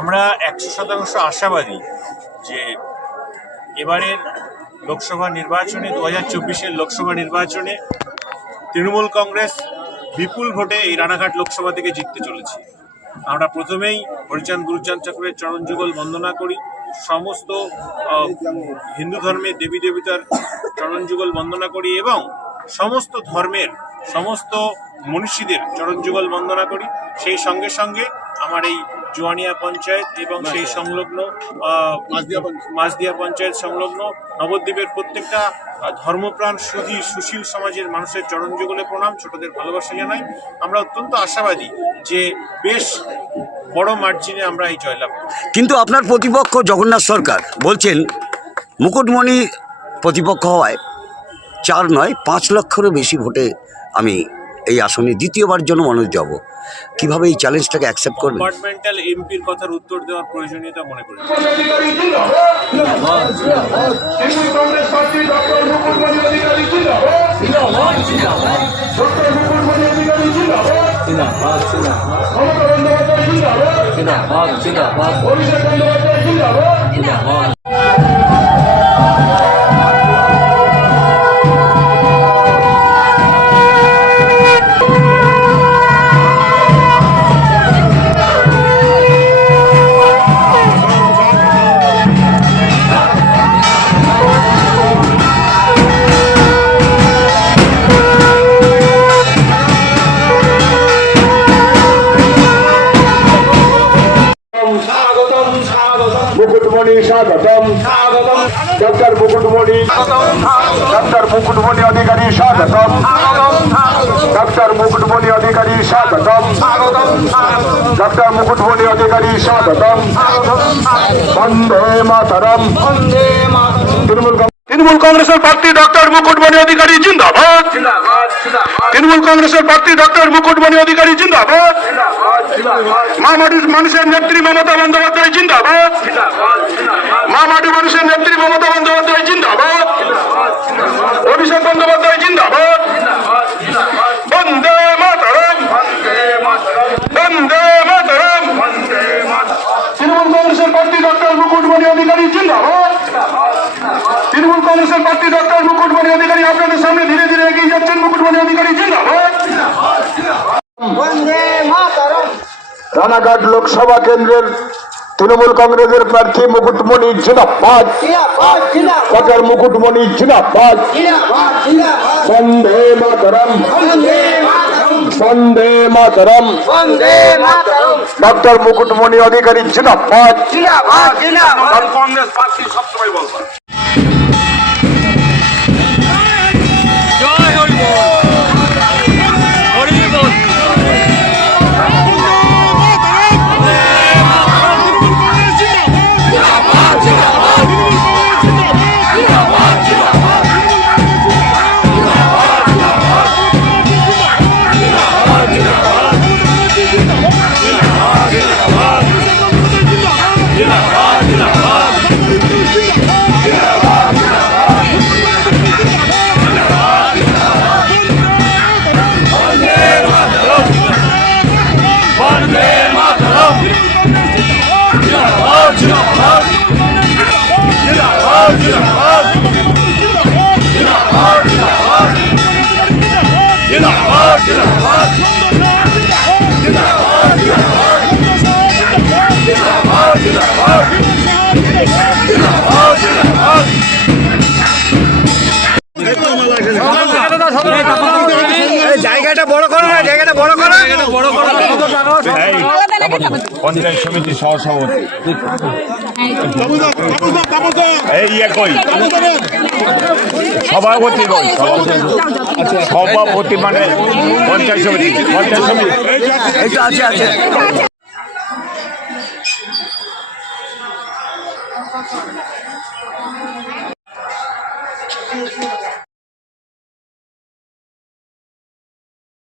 আমরা 100% আশাবাদী যে এবারের লোকসভা নির্বাচনে 2024-এর লোকসভা নির্বাচনে তৃণমূল কংগ্রেস বিপুল ভোটে এই রানাঘাট লোকসভা থেকে জিততে চলেছে। আমরা প্রথমেই হরিচাঁদ গুরুচাঁদ ঠাকুরের চরণ যুগল বন্দনা করি, সমস্ত হিন্দু ধর্মের দেবী দেবতার চরণ যুগল বন্দনা করি এবং সমস্ত ধর্মের সমস্ত মনীষীদের চরণ যুগল বন্দনা করি। সেই সঙ্গে সঙ্গে আমার এই জোয়ানিয়া পঞ্চায়েত এবং সেই সংলগ্ন মাঝদিয়া পঞ্চায়েত সংলগ্ন নবদ্বীপের প্রত্যেকটা ধর্মপ্রাণ সুশীল সমাজের মানুষের চরণ যুগলে প্রণাম, ছোটদের ভালোবাসা জানাই। আমরা অত্যন্ত আশাবাদী যে বেশ বড় মার্জিনে আমরা এই জয়লাভ করব। কিন্তু আপনার প্রতিপক্ষ জগন্নাথ সরকার বলছেন মুকুটমণি প্রতিপক্ষ হওয়ায় 4 নয় 5 লক্ষেরও বেশি ভোটে আমি এই আসনে দ্বিতীয়বার জন্য মানুষ যাব। কিভাবে এই চ্যালেঞ্জটাকে অ্যাকসেপ্ট করবেন? ডিপার্টমেন্টাল এমপির কথার উত্তর দেওয়ার প্রয়োজনীয়তা মনে করি। মুকুটমণি স্বাগতম, ডক্টর মুকুটমণি, ডক্টর মুকুটমণি অধিকারী স্বাগতম, ডক্টর মুকুটমণি অধিকারী স্বাগতম, ডক্টর মুকুটমণি অধিকারী স্বাগতম। বন্দে মাতরম। তৃণমূল কংগ্রেসের প্রার্থী ডক্টর মুকুটমণি অধিকারী জিন্দাবাদ। তৃণমূল কংগ্রেসের প্রার্থী ডক্টর মুকুটমণি অধিকারী জিন্দাবাদ। মানুষের নেত্রী মমতা বন্দ্যোপাধ্যায় জিন্দাবাদ। মানুষের নেত্রী মমতা বন্দ্যোপাধ্যায় জিন্দাবাদ। অভিষেক বন্দ্যোপাধ্যায় জিন্দাবাদ। বন্দে মাতরম, বন্দে মাতরম। তৃণমূল কংগ্রেসের প্রার্থী ডক্টর মুকুটমণি অধিকারী জিন্দাবাদ। তৃণমূল কংগ্রেসের প্রার্থী ডক্টর মুকুটমণি অধিকারী আপনাদের সামনে ধীরে ধীরে এগিয়ে যাচ্ছেন। মুকুটমণি অধিকারী জিন্দাবাদ। রানাঘাট লোকসভা কেন্দ্রের তৃণমূল কংগ্রেসের প্রার্থী মুকুটমণি জিন্দাবাদ। ডক্টর মুকুটমণি জিন্দাবাদ। বন্দে মাতরম, বন্দে মাতরম। ডক্টর মুকুটমণি অধিকারী জিন্দাবাদ। কংগ্রেস প্রার্থী সবসময় বলবেন। জায়গাটা বড় করো না, জায়গাটা বড় করো। পঞ্চায়েত সমিতি সহসভাপতি সভাপতি সভাপতি মানে পঞ্চায়েত সমিতি আছে আছে।